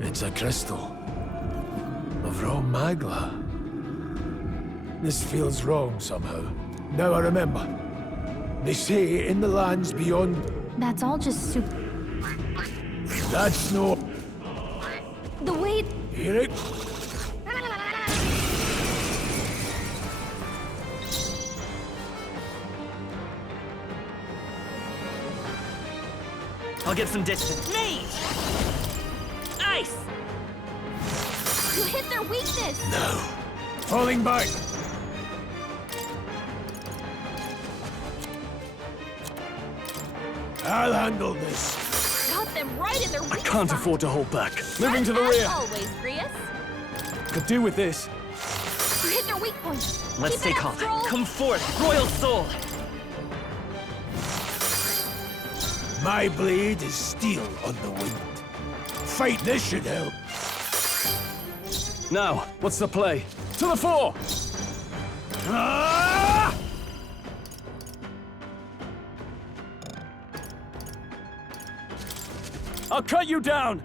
It's a crystal of raw magla. This feels wrong somehow. Now I remember. They say in the lands beyond... That's all just super... That's no... The way... Hear it? I'll get some distance. Mage! Ice! You hit their weakness! No. Falling back! I'll handle this. Got them right in their weak I can't spot. afford to hold back. Moving to the As rear. always, Grius. Could do with this. You hit their weak point. Let's Keep stay it up, calm. Stroll. Come forth, Royal Soul! My blade is steel on the wind. Fight this should help. Now, what's the play? To the fore! Ah! I'll cut you down!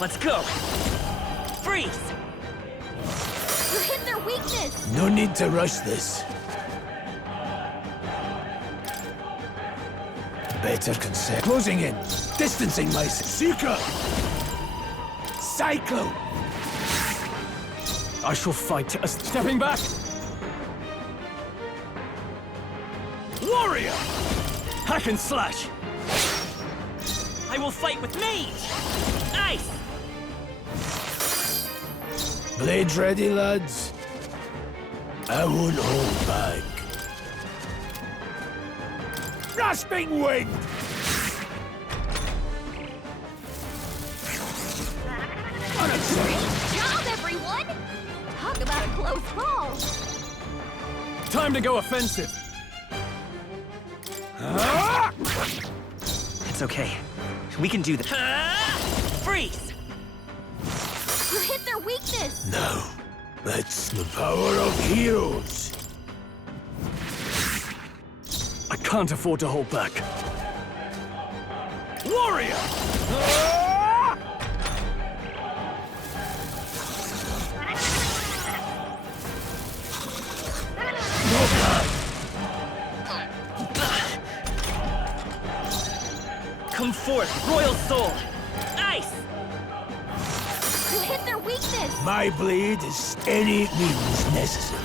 Let's go! Freeze! You hit their weakness. No need to rush this. Better concept. Closing in. Distancing myself. Seeker! Cyclone! I shall fight. Stepping back! Warrior! Hack and slash! I will fight with Mage! Ice! Blades ready, lads. I won't hold back. Rasping wind! Great job, everyone! Talk about a close call. Time to go offensive. Ah! It's okay. We can do this. Freeze! You hit their weakness. No. That's the power of heroes. I can't afford to hold back. Warrior! Not bad. Come forth, Royal Soul! Ice! You hit their weakness. My blade is any means necessary.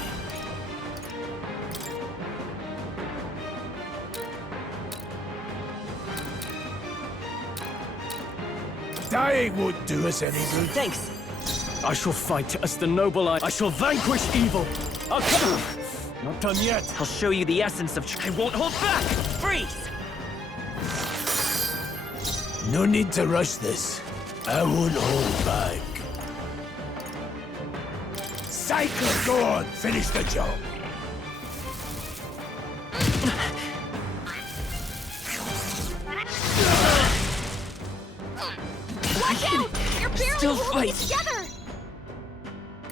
Dying won't do us any good. Thanks. I shall fight as the noble I shall vanquish evil. I'll come. Not done yet. I'll show you the essence of I won't hold back! Freeze! No need to rush this. I won't hold back. Cycle, go on, finish the job. Watch out! You're barely Still holding it fight. together.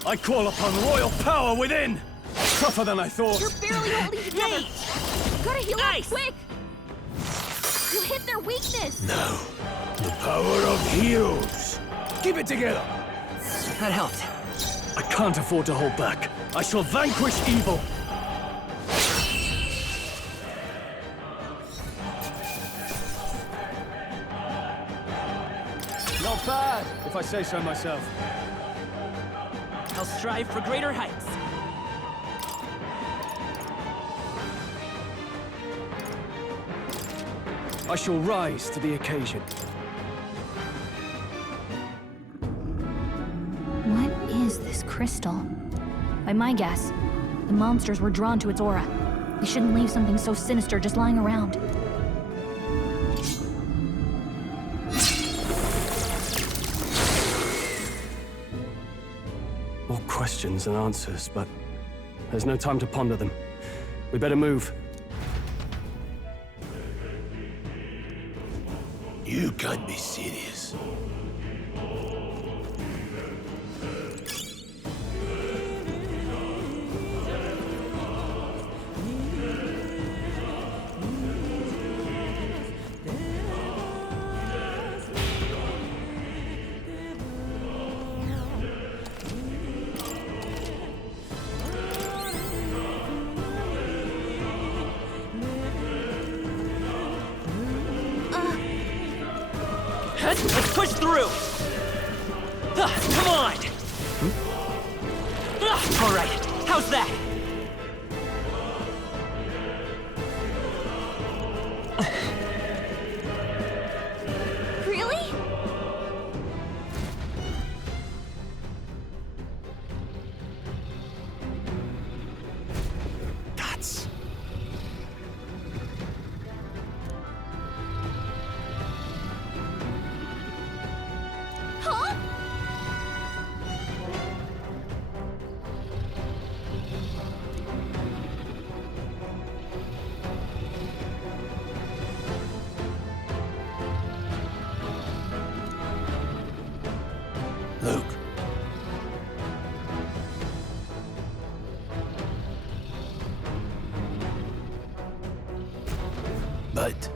I call upon royal power within. Tougher than I thought. You're barely holding it together. Mage! Gotta heal Ice. up quick. You hit their weakness. Now, the power of heroes. Keep it together. That helped. I can't afford to hold back. I shall vanquish evil. Not bad, if I say so myself. I'll strive for greater heights. I shall rise to the occasion. What is this crystal? By my guess, the monsters were drawn to its aura. We shouldn't leave something so sinister just lying around. More questions than answers, but there's no time to ponder them. We better move. You can't be serious. Let's push through! Come on! All right, how's that? Really? Guts. Huh? Luke. But...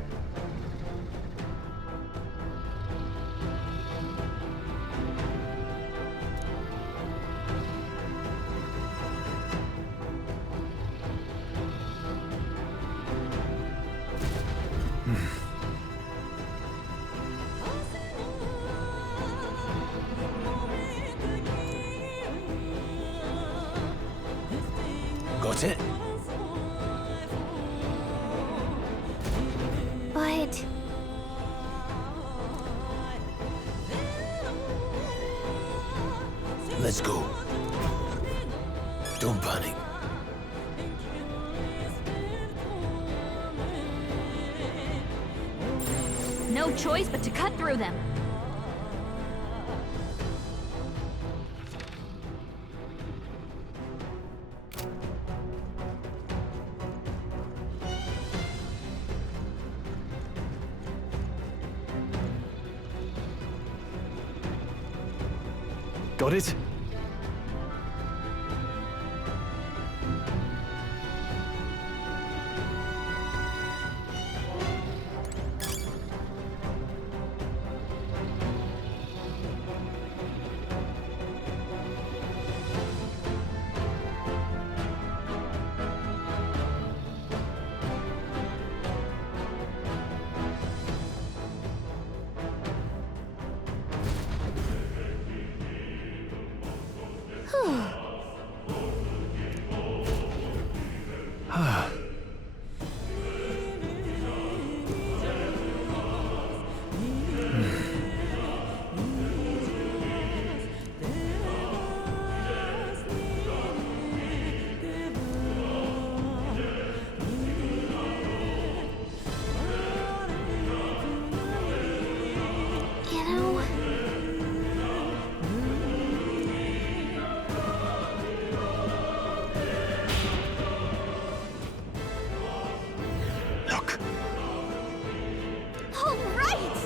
Got it? But... Let's go. Don't panic. no choice but to cut through them. Got it? You know, Look. all right!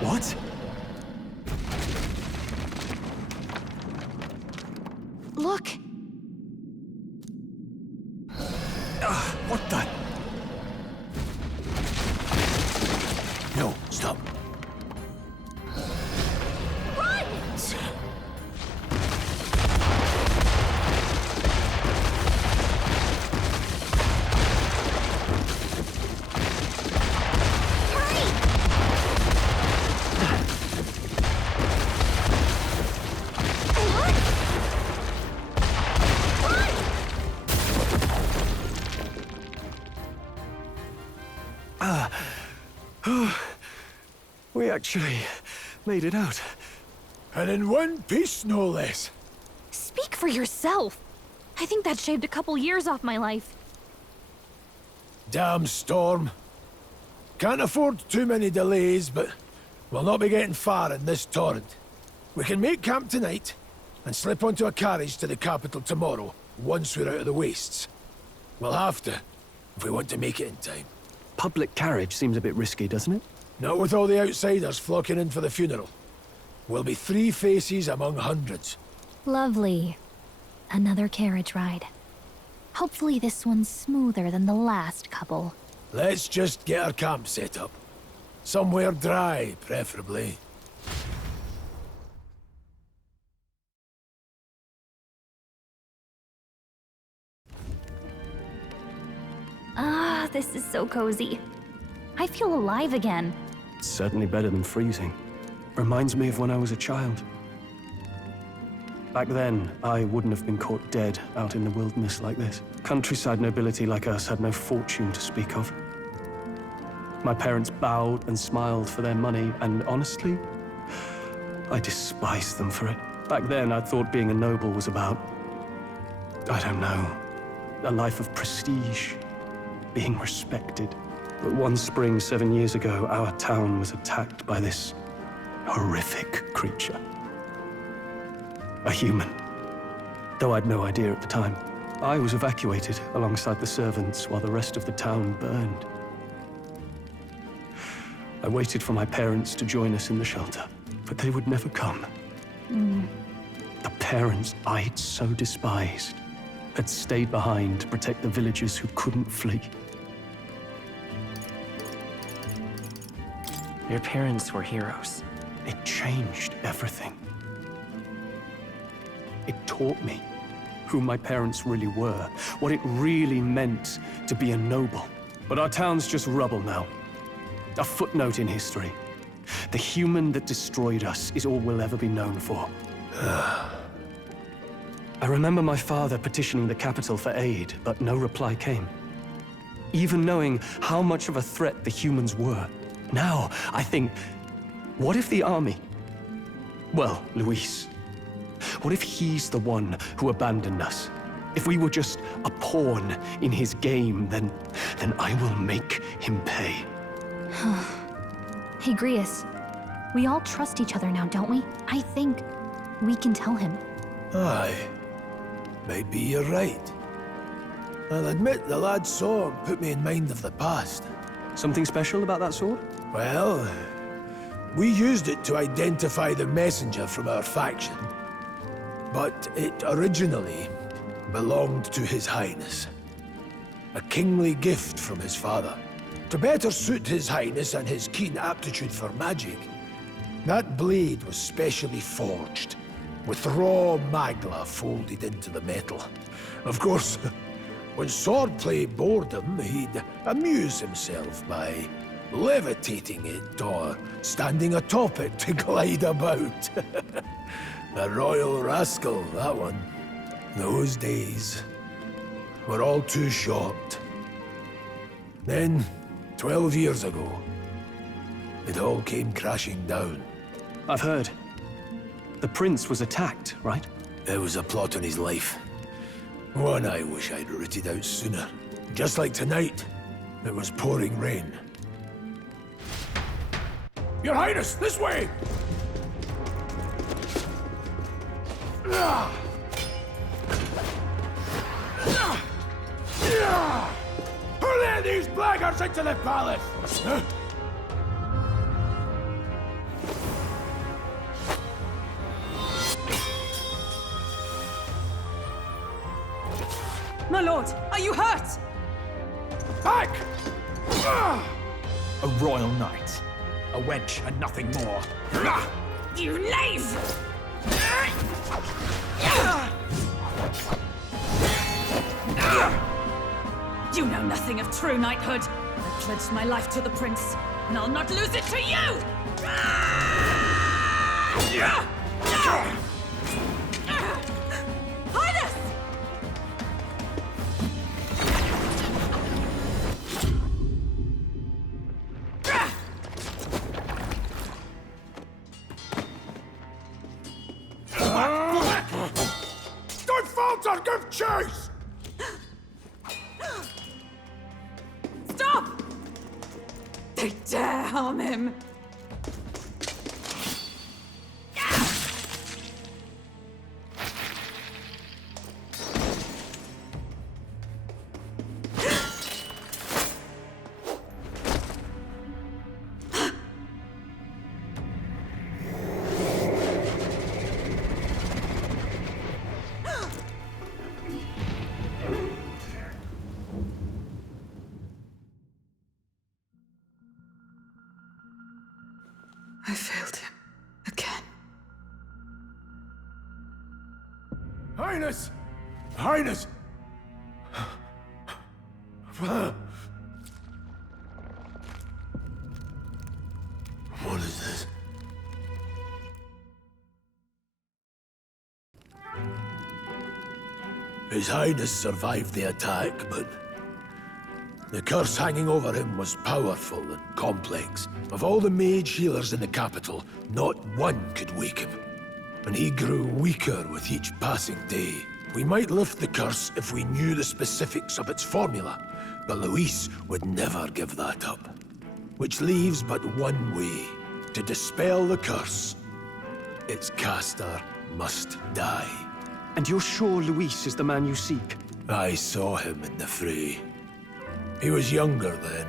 What? Look, What the? No, stop. run! Hurry! We actually made it out. And in one piece, no less. Speak for yourself. I think that shaved a couple years off my life. Damn storm. Can't afford too many delays, but we'll not be getting far in this torrent. We can make camp tonight and slip onto a carriage to the capital tomorrow, once we're out of the wastes. We'll have to, if we want to make it in time. Public carriage seems a bit risky, doesn't it? Not with all the outsiders flocking in for the funeral. We'll be 3 faces among hundreds. Lovely. Another carriage ride. Hopefully this one's smoother than the last couple. Let's just get our camp set up. Somewhere dry, preferably. This is so cozy. I feel alive again. It's certainly better than freezing. Reminds me of when I was a child. Back then, I wouldn't have been caught dead out in the wilderness like this. Countryside nobility like us had no fortune to speak of. My parents bowed and smiled for their money, and honestly, I despised them for it. Back then, I thought being a noble was about, I don't know, a life of prestige, being respected. But one spring 7 years ago, our town was attacked by this horrific creature. A human. Though I'd no idea at the time. I was evacuated alongside the servants while the rest of the town burned. I waited for my parents to join us in the shelter, but they would never come. The parents I'd so despised had stayed behind to protect the villagers who couldn't flee. Your parents were heroes. It changed everything. It taught me who my parents really were, what it really meant to be a noble. But our town's just rubble now. A footnote in history. The human that destroyed us is all we'll ever be known for. I remember my father petitioning the capital for aid, but no reply came. Even knowing how much of a threat the humans were. Now, I think, what if the army? Well, Luis. What if he's the one who abandoned us? If we were just a pawn in his game, then I will make him pay. Hey, Grius. We all trust each other now, don't we? I think we can tell him. Aye. Maybe you're right. I'll admit the lad's sword put me in mind of the past. Something special about that sword? Well, we used it to identify the messenger from our faction. But it originally belonged to His Highness. A kingly gift from his father. To better suit His Highness and his keen aptitude for magic, that blade was specially forged, with raw magla folded into the metal. Of course, when swordplay bored him, he'd amuse himself by levitating it or standing atop it to glide about. A royal rascal, that one. Those days were all too short. Then, 12 years ago, it all came crashing down. I've heard. The prince was attacked, right? There was a plot on his life. One I wish I'd rooted out sooner. Just like tonight, it was pouring rain. Your Highness, this way! Hurl these blackguards into the palace! My lord, are you hurt? Back! A royal knight. A wench and nothing more. You knave! You know nothing of true knighthood. I pledged my life to the prince, and I'll not lose it to you! Highness! Don't falter! Give chase! Stop! They dare harm him! I failed him. Again. Highness! Highness! His Highness survived the attack, but the curse hanging over him was powerful and complex. Of all the mage healers in the capital, not one could wake him. And he grew weaker with each passing day. We might lift the curse if we knew the specifics of its formula, but Luis would never give that up. Which leaves but one way to dispel the curse. Its caster must die. And you're sure Luis is the man you seek? I saw him in the fray. He was younger then.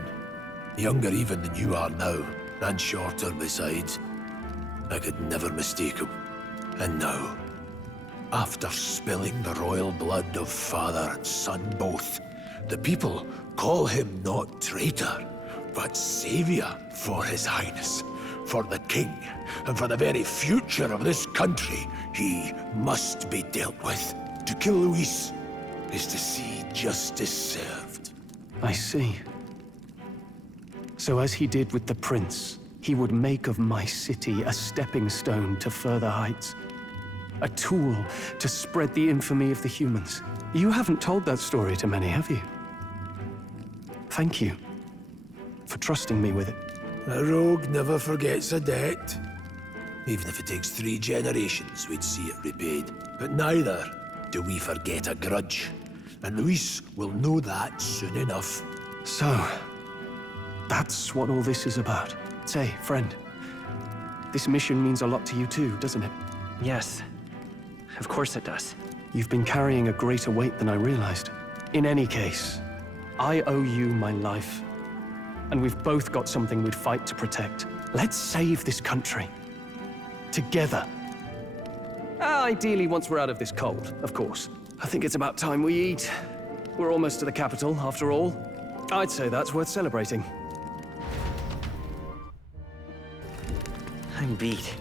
Younger even than you are now, and shorter besides. I could never mistake him. And now, after spilling the royal blood of father and son both, the people call him not traitor, but savior for his highness, for the king, and for the very future of this country. He must be dealt with. To kill Luis is to see justice served. I see. So as he did with the prince, he would make of my city a stepping stone to further heights. A tool to spread the infamy of the humans. You haven't told that story to many, have you? Thank you for trusting me with it. A rogue never forgets a debt. Even if it takes 3 generations, we'd see it repaid. But neither do we forget a grudge. And Luis will know that soon enough. So, that's what all this is about. Say, friend, this mission means a lot to you too, doesn't it? Yes. Of course it does. You've been carrying a greater weight than I realized. In any case, I owe you my life. And we've both got something we'd fight to protect. Let's save this country. Together. Ideally, once we're out of this cold, of course. I think it's about time we eat. We're almost to the capital, after all. I'd say that's worth celebrating. I'm beat.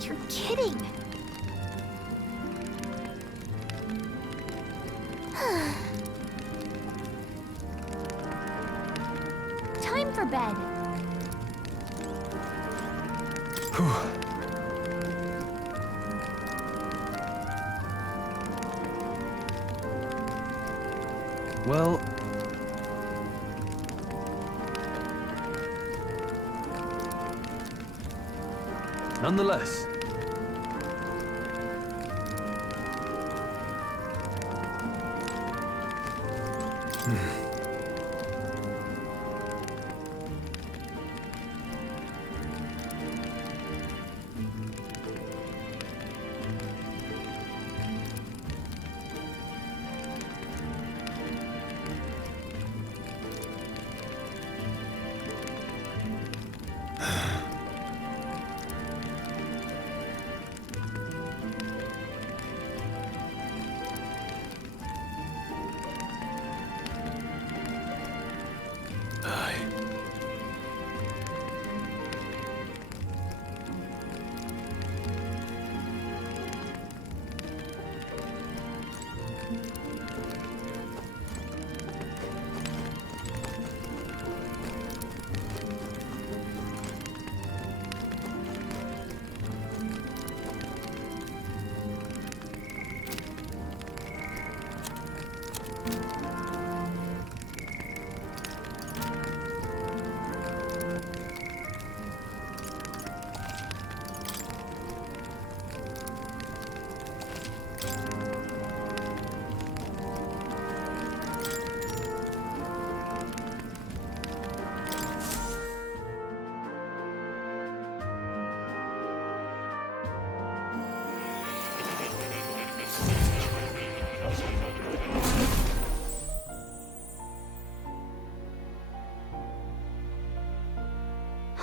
You're kidding. Time for bed. Well... nonetheless...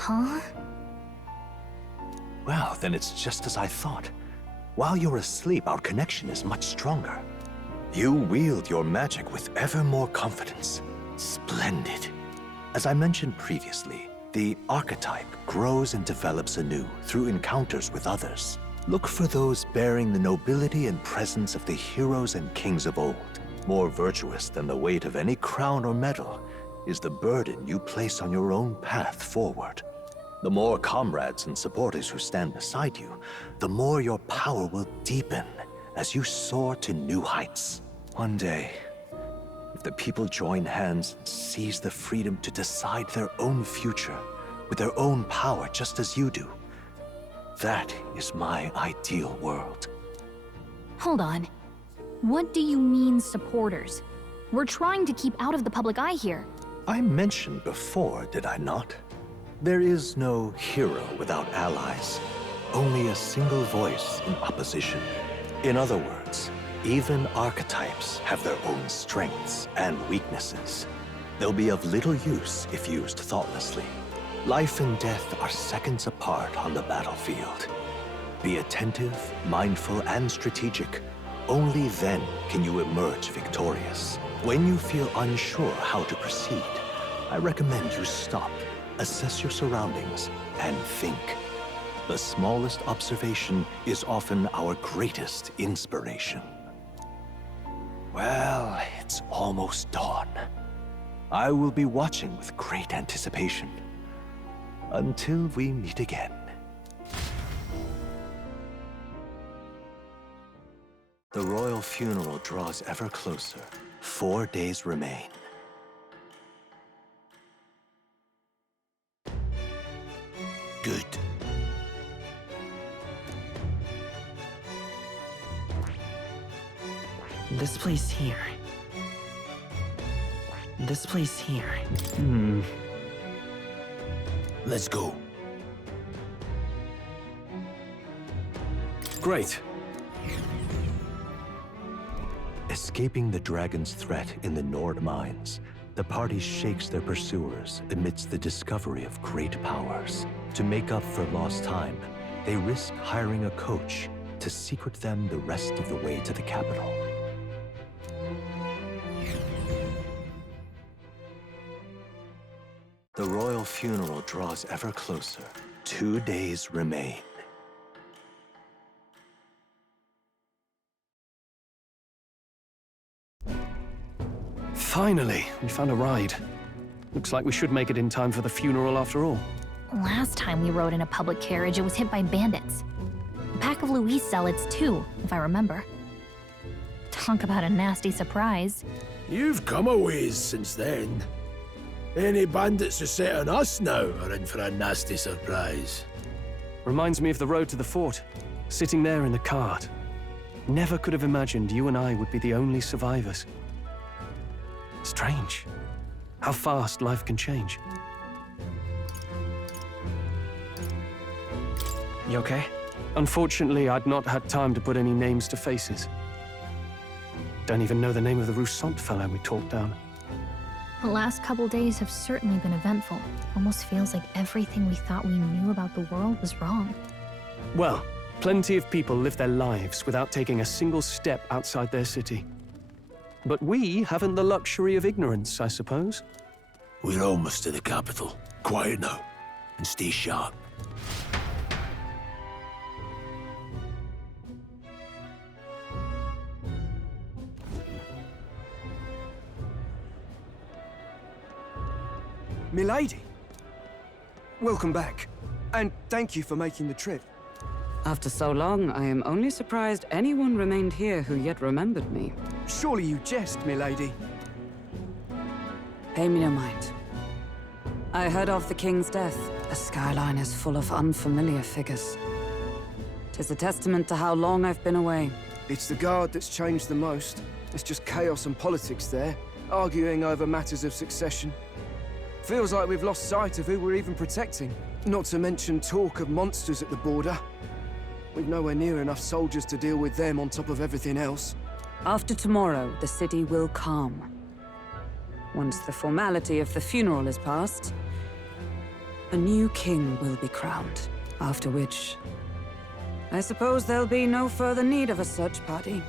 Huh? Well, then it's just as I thought. While you're asleep, our connection is much stronger. You wield your magic with ever more confidence. Splendid. As I mentioned previously, the archetype grows and develops anew through encounters with others. Look for those bearing the nobility and presence of the heroes and kings of old. More virtuous than the weight of any crown or medal is the burden you place on your own path forward. The more comrades and supporters who stand beside you, the more your power will deepen as you soar to new heights. One day, if the people join hands and seize the freedom to decide their own future with their own power just as you do, that is my ideal world. Hold on. What do you mean, supporters? We're trying to keep out of the public eye here. I mentioned before, did I not? There is no hero without allies, only a single voice in opposition. In other words, even archetypes have their own strengths and weaknesses. They'll be of little use if used thoughtlessly. Life and death are seconds apart on the battlefield. Be attentive, mindful, and strategic. Only then can you emerge victorious. When you feel unsure how to proceed, I recommend you stop, assess your surroundings, and think. The smallest observation is often our greatest inspiration. Well, it's almost dawn. I will be watching with great anticipation. Until we meet again. The royal funeral draws ever closer. 4 days remain. Good. This place here. This place here. Let's go. Great. Escaping the dragon's threat in the Nord mines, the party shakes their pursuers amidst the discovery of great powers. To make up for lost time, they risk hiring a coach to secret them the rest of the way to the capital. The royal funeral draws ever closer. 2 days remain. Finally, we found a ride. Looks like we should make it in time for the funeral after all. Last time we rode in a public carriage, it was hit by bandits. A pack of Louise zealots, too, if I remember. Talk about a nasty surprise. You've come a ways since then. Any bandits who set on us now are in for a nasty surprise. Reminds me of the road to the fort, sitting there in the cart. Never could have imagined you and I would be the only survivors. Strange. How fast life can change. You okay? Unfortunately, I'd not had time to put any names to faces. Don't even know the name of the Roussant fellow we talked down. The last couple days have certainly been eventful. Almost feels like everything we thought we knew about the world was wrong. Well, plenty of people live their lives without taking a single step outside their city. But we haven't the luxury of ignorance, I suppose. We're almost to the capital. Quiet now, and stay sharp. Milady, welcome back, and thank you for making the trip. After so long, I am only surprised anyone remained here who yet remembered me. Surely you jest, milady. Pay me no mind. I heard of the king's death. The skyline is full of unfamiliar figures. 'Tis a testament to how long I've been away. It's the guard that's changed the most. It's just chaos and politics there, arguing over matters of succession. Feels like we've lost sight of who we're even protecting. Not to mention talk of monsters at the border. We've nowhere near enough soldiers to deal with them on top of everything else. After tomorrow, the city will calm. Once the formality of the funeral is past, a new king will be crowned. After which, I suppose there'll be no further need of a search party.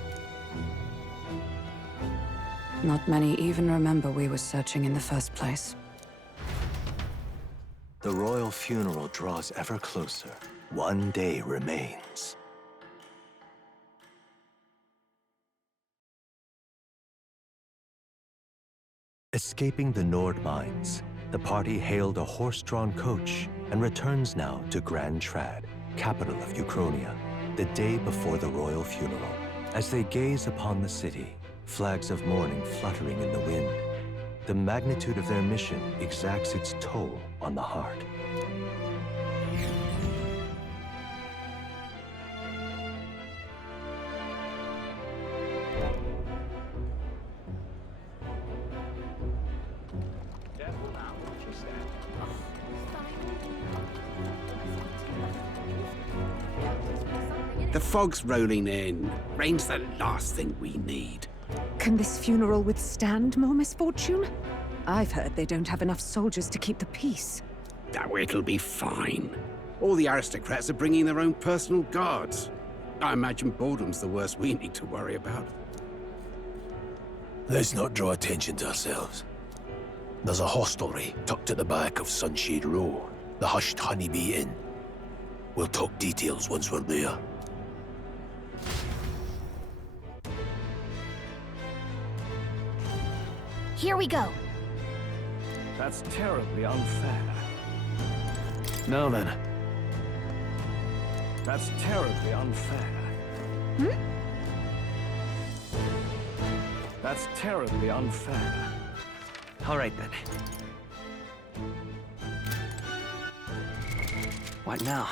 Not many even remember we were searching in the first place. The royal funeral draws ever closer. 1 day remains. Escaping the Nord mines, the party hailed a horse-drawn coach and returns now to Grand Trad, capital of Uchronia, the day before the royal funeral. As they gaze upon the city, flags of mourning fluttering in the wind, the magnitude of their mission exacts its toll on the heart. The fog's rolling in. Rain's the last thing we need. Can this funeral withstand more misfortune? I've heard they don't have enough soldiers to keep the peace. Oh, it'll be fine. All the aristocrats are bringing their own personal guards. I imagine boredom's the worst we need to worry about. Let's not draw attention to ourselves. There's a hostelry tucked at the back of Sunshade Row, the Hushed Honeybee Inn. We'll talk details once we're there. Here we go. That's terribly unfair. Now then. That's terribly unfair. That's terribly unfair. All right, then. What now?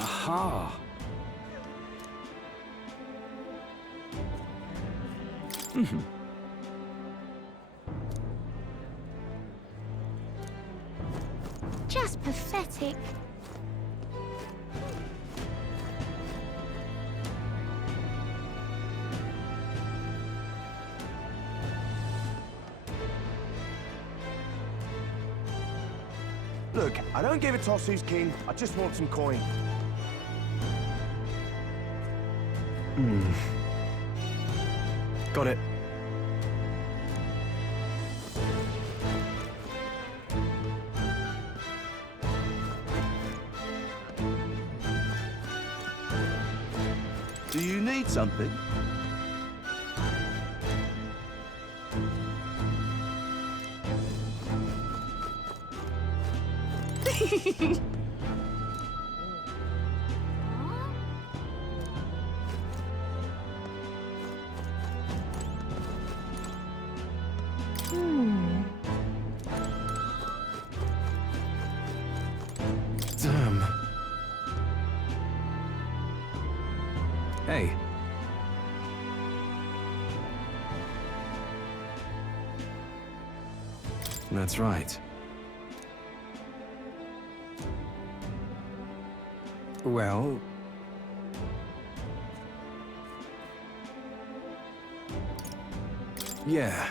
Aha! Just pathetic. Look, I don't give a toss who's king. I just want some coin. Got it. Do you need something? Damn. Hey. That's right. Well... yeah.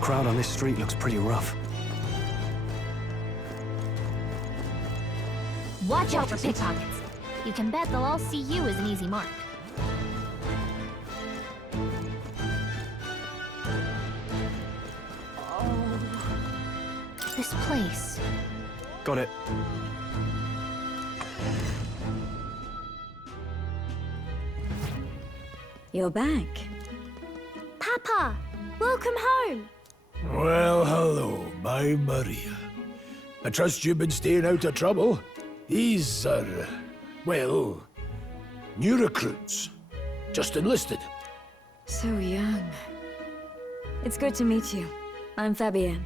Crowd on this street looks pretty rough. Watch out for pickpockets. You can bet they'll all see you as an easy mark. Oh. This place. Got it. You're back. Papa! Welcome home! Well, hello, my Maria. I trust you've been staying out of trouble. These are, well, new recruits. Just enlisted. So young. It's good to meet you. I'm Fabienne.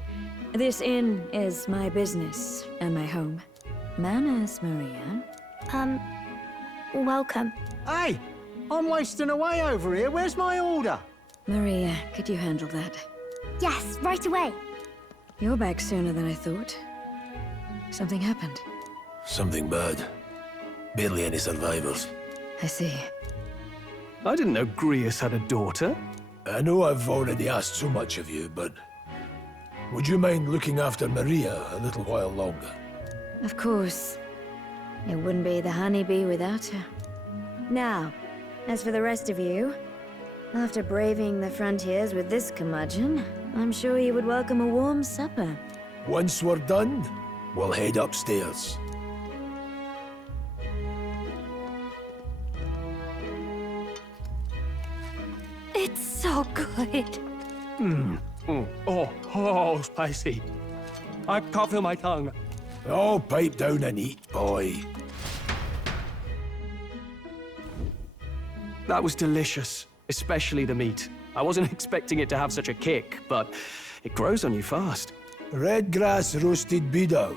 This inn is my business and my home. Manners, Maria. Welcome. Hey! I'm wasting away over here. Where's my order? Maria, could you handle that? Yes, right away. You're back sooner than I thought. Something happened. Something bad. Barely any survivors. I see. I didn't know Grius had a daughter. I know I've already asked so much of you, but would you mind looking after Maria a little while longer? Of course. It wouldn't be the honeybee without her. Now, as for the rest of you, after braving the frontiers with this curmudgeon, I'm sure you would welcome a warm supper. Once we're done, we'll head upstairs. It's so good. Oh, spicy. I can't feel my tongue. Oh, pipe down and eat, boy. That was delicious, especially the meat. I wasn't expecting it to have such a kick, but it grows on you fast. Red grass roasted bidou.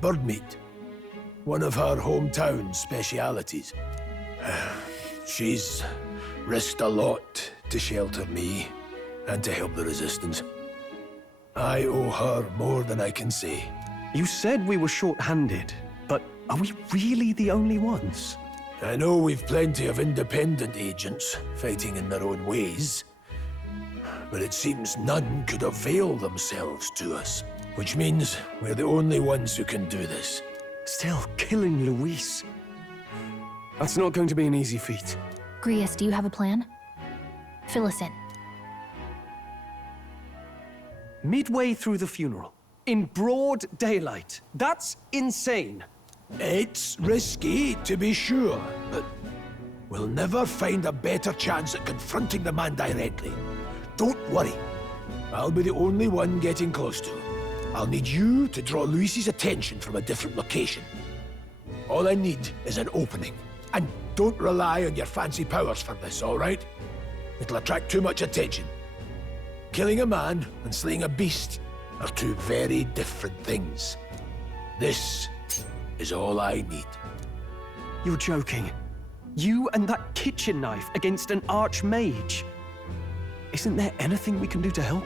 Bird meat. One of her hometown specialities. She's risked a lot to shelter me and to help the Resistance. I owe her more than I can say. You said we were short-handed, but are we really the only ones? I know we've plenty of independent agents fighting in their own ways, but it seems none could avail themselves to us, which means we're the only ones who can do this. Still, killing Luis. That's not going to be an easy feat. Grius, do you have a plan? Fill us in. Midway through the funeral, in broad daylight. That's insane. It's risky, to be sure, but we'll never find a better chance at confronting the man directly. Don't worry. I'll be the only one getting close to him. I'll need you to draw Luis's attention from a different location. All I need is an opening. And don't rely on your fancy powers for this, all right? It'll attract too much attention. Killing a man and slaying a beast are two very different things. This is all I need. You're joking. You and that kitchen knife against an archmage. Isn't there anything we can do to help?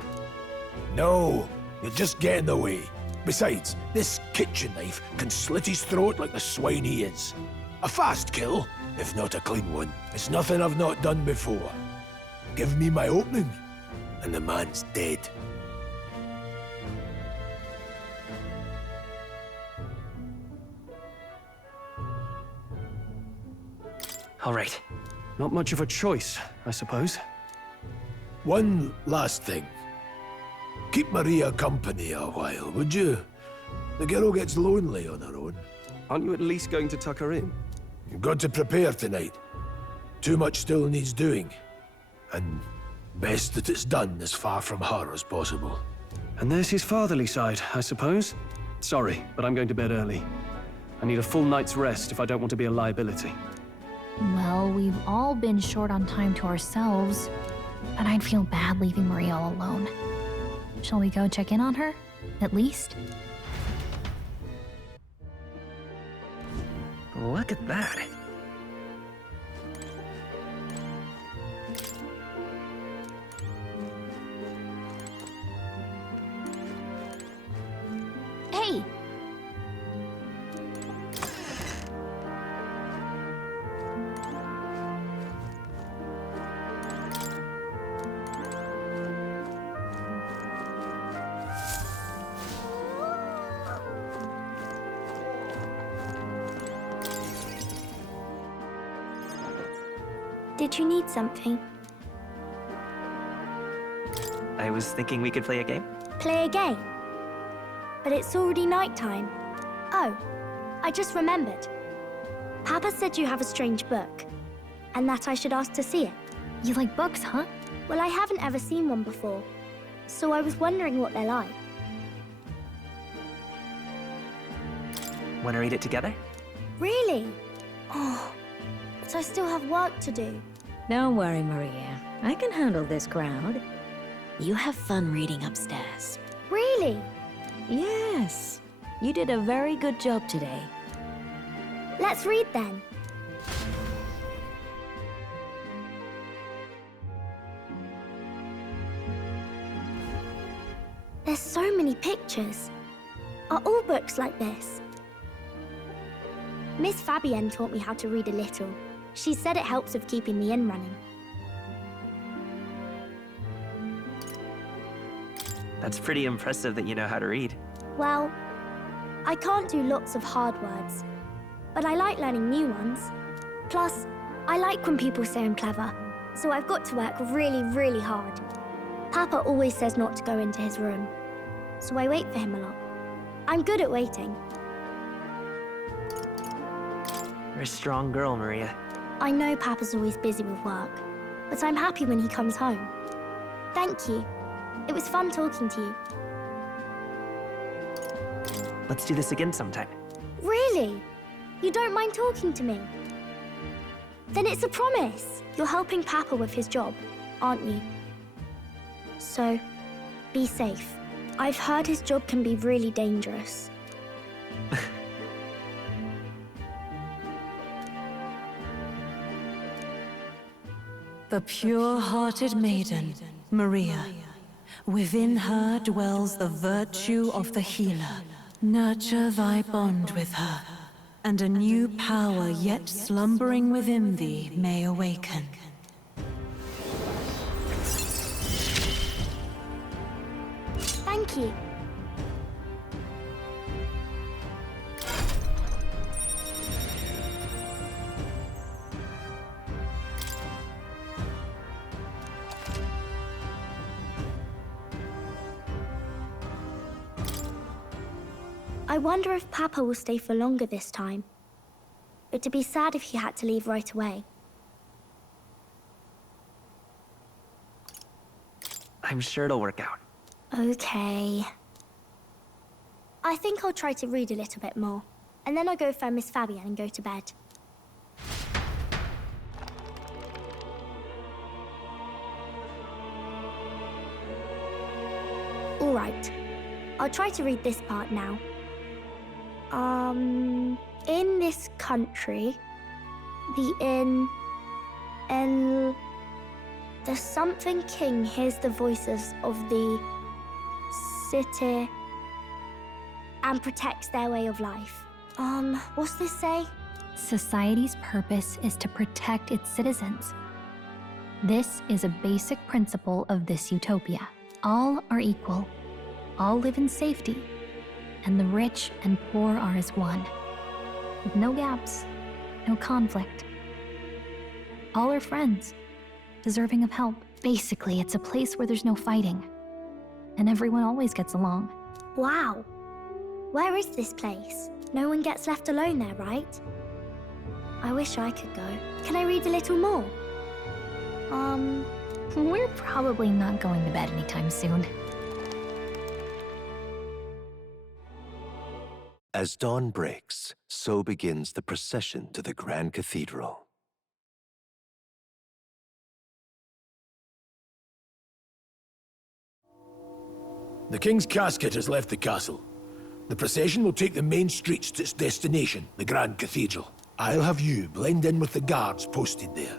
No, you'll just get in the way. Besides, this kitchen knife can slit his throat like the swine he is. A fast kill, if not a clean one. It's nothing I've not done before. Give me my opening, and the man's dead. All right. Not much of a choice, I suppose. One last thing. Keep Maria company a while, would you? The girl gets lonely on her own. Aren't you at least going to tuck her in? You've got to prepare tonight. Too much still needs doing. And best that it's done as far from her as possible. And there's his fatherly side, I suppose. Sorry, but I'm going to bed early. I need a full night's rest if I don't want to be a liability. Well, we've all been short on time to ourselves, but I'd feel bad leaving Maria all alone. Shall we go check in on her, at least? Look at that. Hey! Did you need something? I was thinking we could play a game. Play a game? But it's already nighttime. Oh, I just remembered. Papa said you have a strange book, and that I should ask to see it. You like books, huh? Well, I haven't ever seen one before, so I was wondering what they're like. Want to read it together? Really? Oh, but I still have work to do. Don't worry, Maria. I can handle this crowd. You have fun reading upstairs. Really? Yes. You did a very good job today. Let's read then. There's so many pictures. Are all books like this? Miss Fabienne taught me how to read a little. She said it helps with keeping the inn running. That's pretty impressive that you know how to read. Well, I can't do lots of hard words, but I like learning new ones. Plus, I like when people say I'm clever, so I've got to work really, really hard. Papa always says not to go into his room, so I wait for him a lot. I'm good at waiting. You're a strong girl, Maria. I know Papa's always busy with work, but I'm happy when he comes home. Thank you. It was fun talking to you. Let's do this again sometime. Really? You don't mind talking to me? Then it's a promise. You're helping Papa with his job, aren't you? So, be safe. I've heard his job can be really dangerous. The pure-hearted maiden, Maria. Within her dwells the virtue of the healer. Nurture thy bond with her, and a new power yet slumbering within thee may awaken. Thank you. I wonder if Papa will stay for longer this time. It'd be sad if he had to leave right away. I'm sure it'll work out. Okay. I think I'll try to read a little bit more, and then I'll go find Miss Fabienne and go to bed. All right. I'll try to read this part now. In this country, the something king hears the voices of the city and protects their way of life. What's this say? Society's purpose is to protect its citizens. This is a basic principle of this utopia. All are equal. All live in safety, and the rich and poor are as one, with no gaps, no conflict. All are friends, deserving of help. Basically, it's a place where there's no fighting, and everyone always gets along. Wow. Where is this place? No one gets left alone there, right? I wish I could go. Can I read a little more? We're probably not going to bed anytime soon. As dawn breaks, so begins the procession to the Grand Cathedral. The King's casket has left the castle. The procession will take the main streets to its destination, the Grand Cathedral. I'll have you blend in with the guards posted there.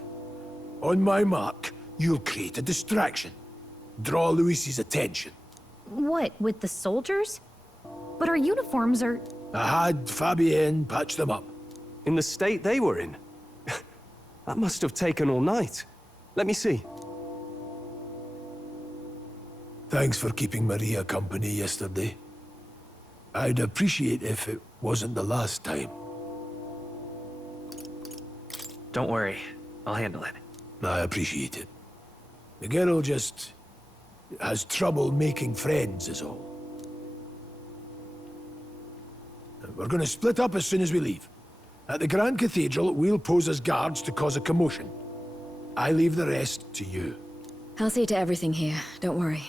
On my mark, you'll create a distraction. Draw Luis's attention. What, with the soldiers? But our uniforms are... I had Fabienne patch them up. In the state they were in? That must have taken all night. Let me see. Thanks for keeping Maria company yesterday. I'd appreciate if it wasn't the last time. Don't worry, I'll handle it. I appreciate it. The girl just has trouble making friends is all. We're gonna split up as soon as we leave. At the Grand Cathedral, we'll pose as guards to cause a commotion. I leave the rest to you. I'll see to everything here, don't worry.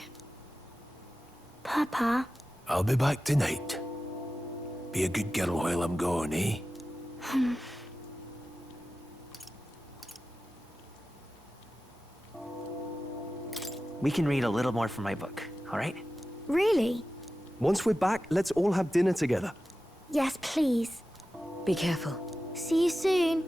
Papa? I'll be back tonight. Be a good girl while I'm gone, eh? We can read a little more from my book, all right? Really? Once we're back, let's all have dinner together. Yes, please. Be careful. See you soon.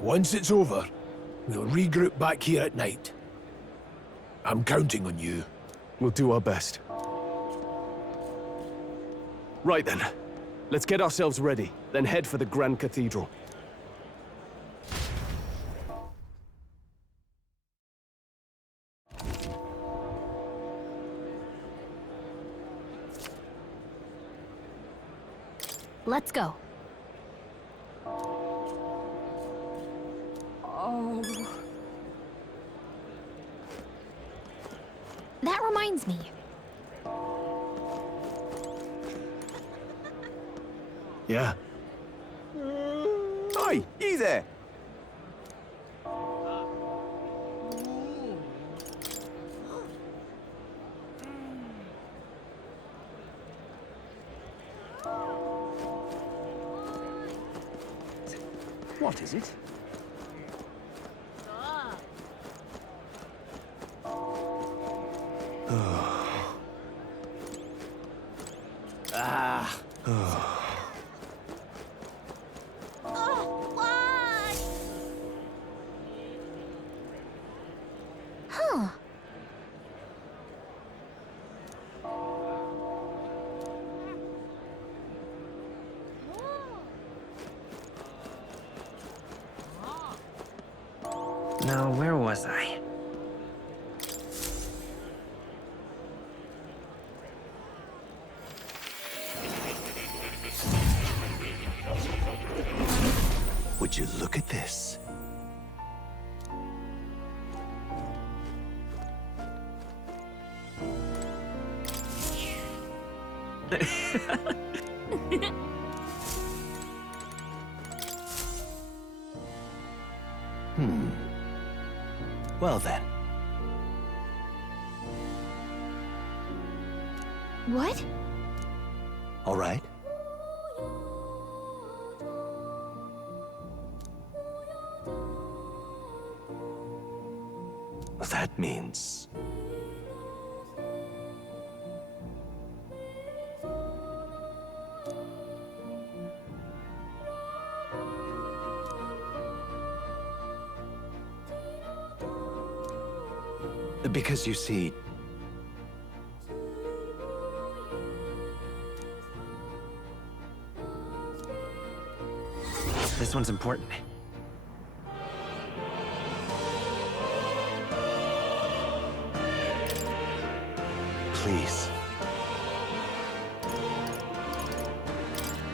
Once it's over, we'll regroup back here at night. I'm counting on you. We'll do our best. Right then. Let's get ourselves ready, then head for the Grand Cathedral. Let's go. Oh. That reminds me. Yeah. Hey, you there! What is it? Huh. Now, where was I? Would you look at this? Well then. What? All right. That means... Because you see... This one's important. Please.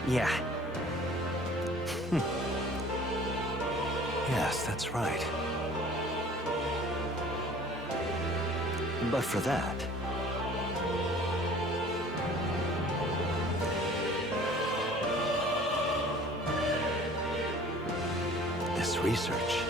Yeah. Yes, that's right. But for that... this research...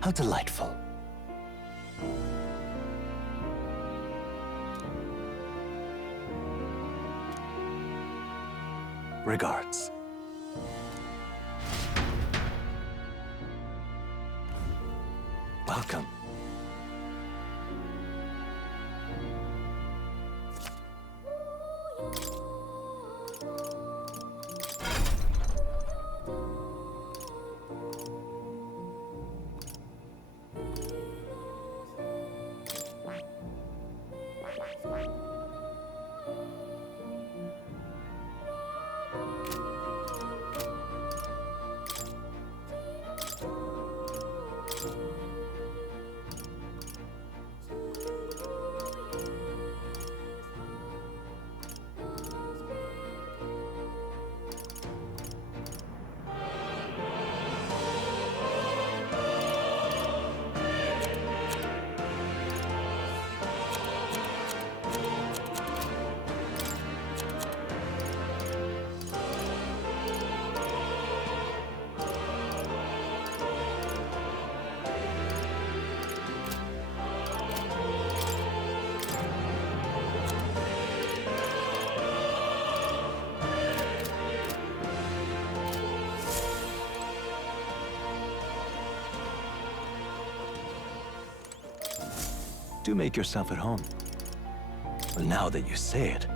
How delightful. Regards. Welcome. Do make yourself at home. Well, now that you say it.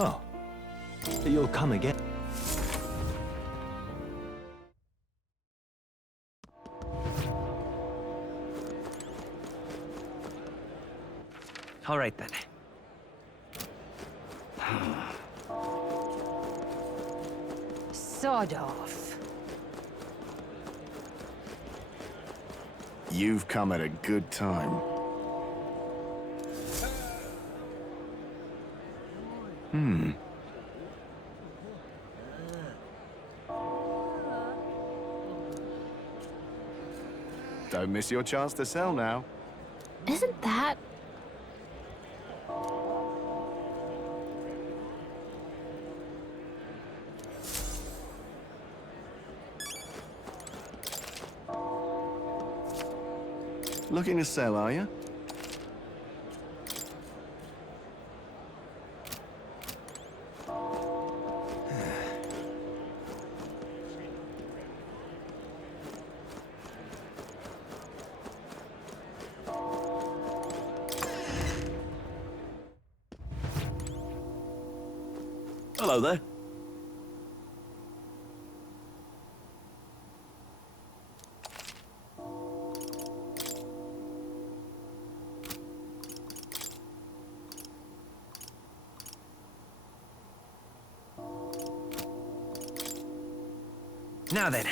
Oh. You'll come again. All right, then. Sod off. You've come at a good time. Don't miss your chance to sell now. Isn't that... Looking to sell, are you? Hello there. Now then.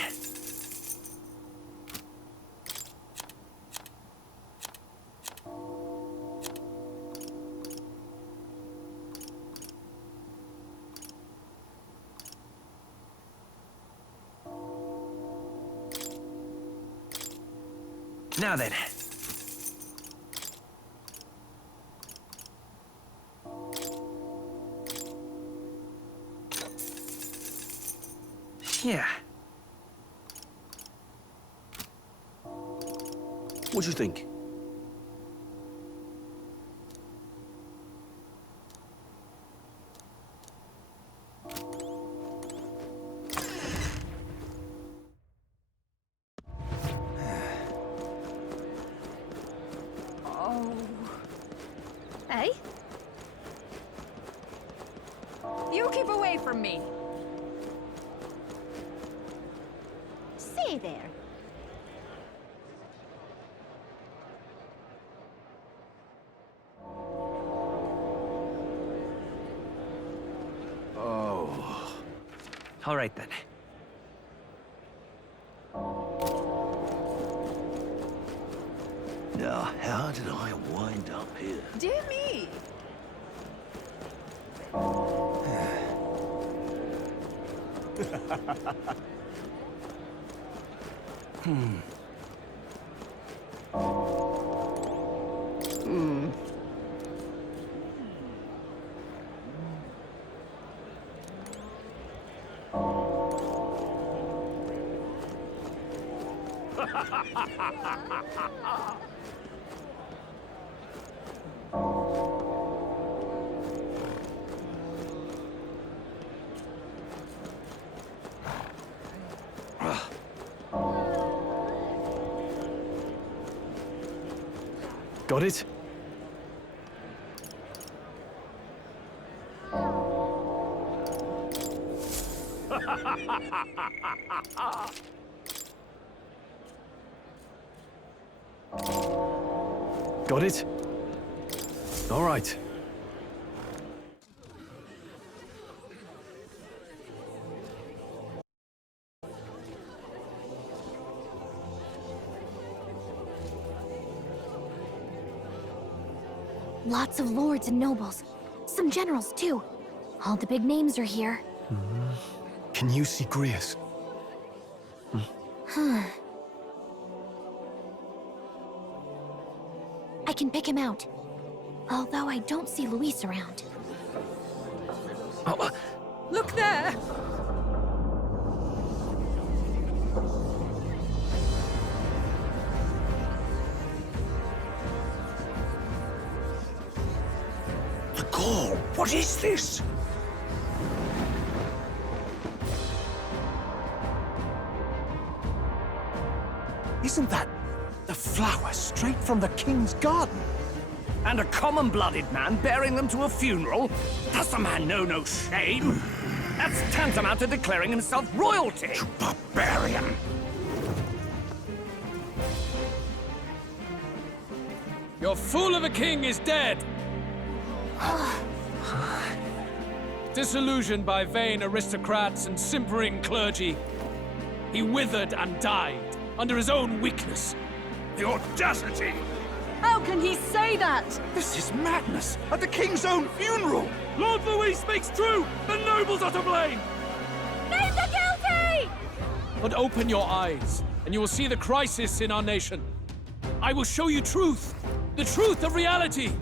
Now then. Yeah. What do you think? Hey? You keep away from me. Say there. All right, then. Now, how did I wind up here? Dear me. Got it? Got it? All right. Lots of lords and nobles. Some generals, too. All the big names are here. Can you see Grius? I can pick him out. Although I don't see Luis around. Look there! The call! What is this? Wasn't that the flower straight from the king's garden? And a common-blooded man bearing them to a funeral? Does the man know no shame? That's tantamount to declaring himself royalty. You barbarian! Your fool of a king is dead! Disillusioned by vain aristocrats and simpering clergy, he withered and died under his own weakness. The audacity! How can he say that? This is madness! At the king's own funeral! Lord Louis speaks true! The nobles are to blame! Name the guilty! But open your eyes, and you will see the crisis in our nation. I will show you truth! The truth of reality!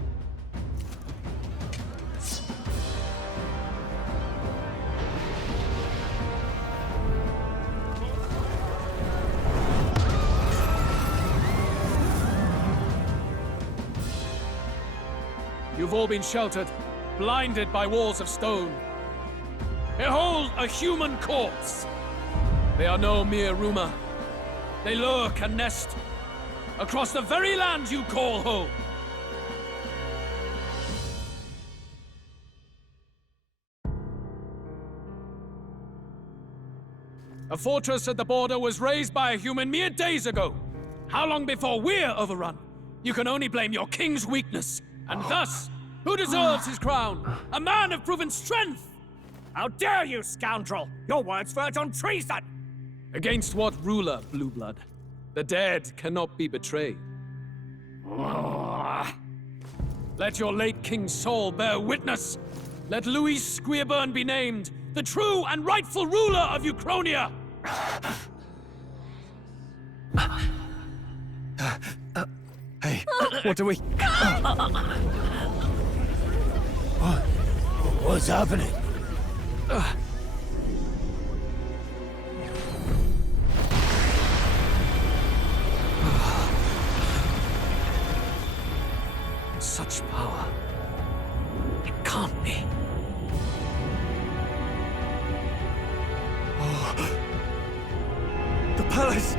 You've all been sheltered, blinded by walls of stone. Behold a human corpse! They are no mere rumor. They lurk and nest across the very land you call home. A fortress at the border was raised by a human mere days ago. How long before we're overrun? You can only blame your king's weakness. And thus, who deserves his crown? A man of proven strength! How dare you, scoundrel! Your words verge on treason! Against what ruler, Blue Blood? The dead cannot be betrayed. Let your late king's soul bear witness. Let Louis Squeerburn be named the true and rightful ruler of Uchronia. Hey, what do we... What's happening? Such power. It can't be. The palace!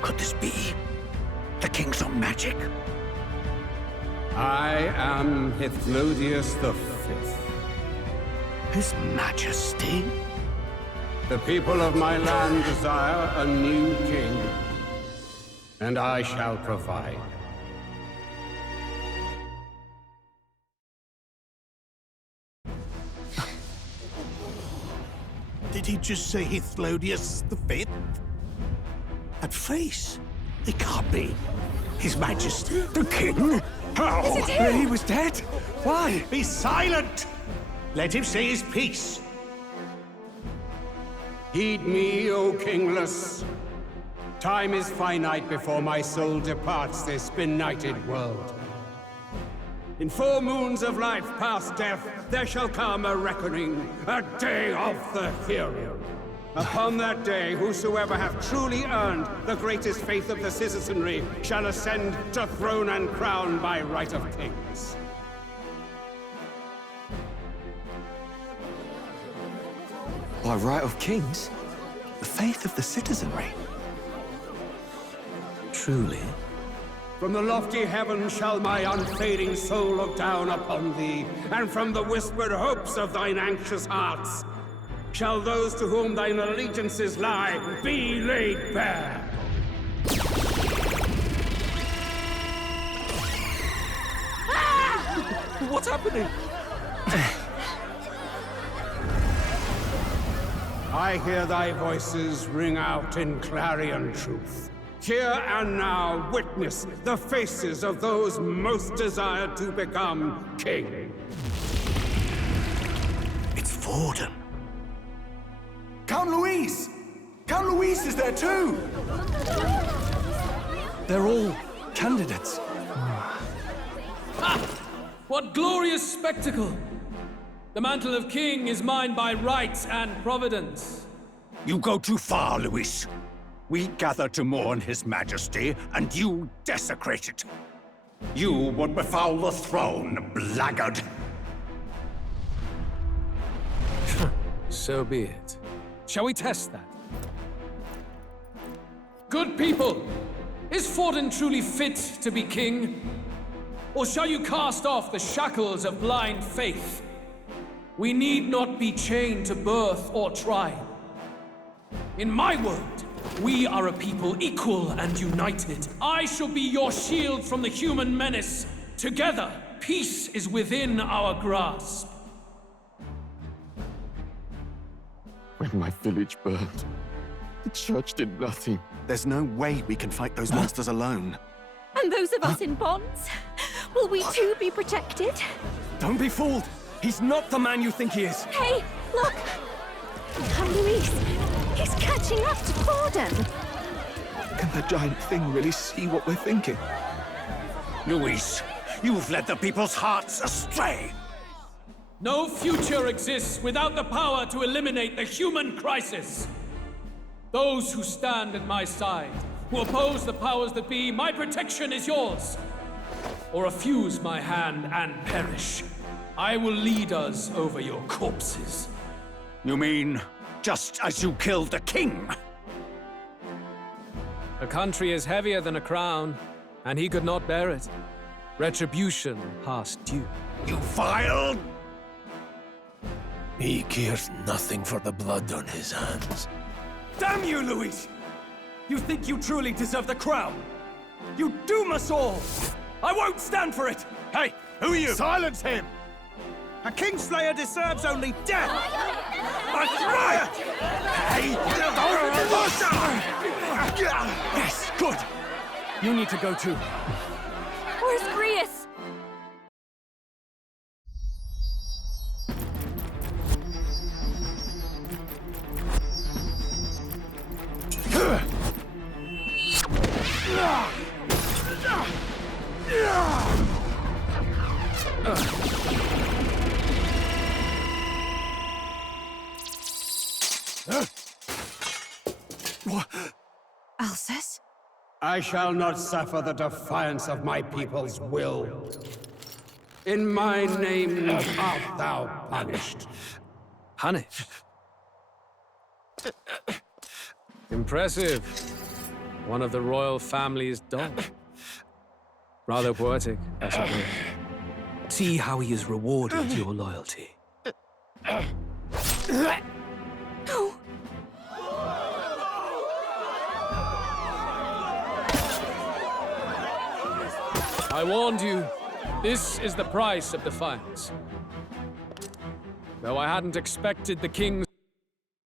Could this be the king's own magic? I am Hithlodius V. His Majesty? The people of my land desire a new king, and I shall provide. Did he just say Hithlodius V? That face? It can't be. His Majesty, the King? How? Is it him? He was dead? Why? Be silent! Let him say his piece. Heed me, O kingless. Time is finite before my soul departs this benighted world. In 4 moons of life past death, there shall come a reckoning, a day of the hero. Upon that day, whosoever hath truly earned the greatest faith of the citizenry shall ascend to throne and crown by right of kings. By right of kings? The faith of the citizenry? Truly? From the lofty heavens shall my unfading soul look down upon thee, and from the whispered hopes of thine anxious hearts shall those to whom thine allegiances lie be laid bare. What's happening? I hear thy voices ring out in clarion truth. Here and now witness the faces of those most desired to become king. It's Vorden. Count Louise! Count Louise is there too! They're all candidates. What glorious spectacle! The mantle of king is mine by right and providence. You go too far, Luis. We gather to mourn his majesty, and you desecrate it. You would befoul the throne, blackguard. So be it. Shall we test that? Good people, is Forden truly fit to be king? Or shall you cast off the shackles of blind faith? We need not be chained to birth or trial. In my world, we are a people equal and united. I shall be your shield from the human menace. Together, peace is within our grasp. When my village burned, the church did nothing. There's no way we can fight those monsters alone. And those of us in bonds? Will we too be protected? Don't be fooled! He's not the man you think he is! Hey, look! Luis, he's catching up to Forden! Can the giant thing really see what we're thinking? Luis, you've led the people's hearts astray! No future exists without the power to eliminate the human crisis. Those who stand at my side, who oppose the powers that be, my protection is yours. Or refuse my hand and perish. I will lead us over your corpses. You mean, just as you killed the king? A country is heavier than a crown, and he could not bear it. Retribution past due. You vile... He cares nothing for the blood on his hands. Damn you, Luis! You think you truly deserve the crown? You doom us all! I won't stand for it! Hey, who are you? Silence him! A Kingslayer deserves only death! That's right! Hey! Yes, good! You need to go too. Where's Grius? Alcest? I shall not suffer the defiance of my people's will. In my name art thou punished. Punished? Impressive. One of the royal family's dog. Rather poetic, I suppose. See how he has rewarded your loyalty. No. I warned you. This is the price of defiance. Though I hadn't expected the king's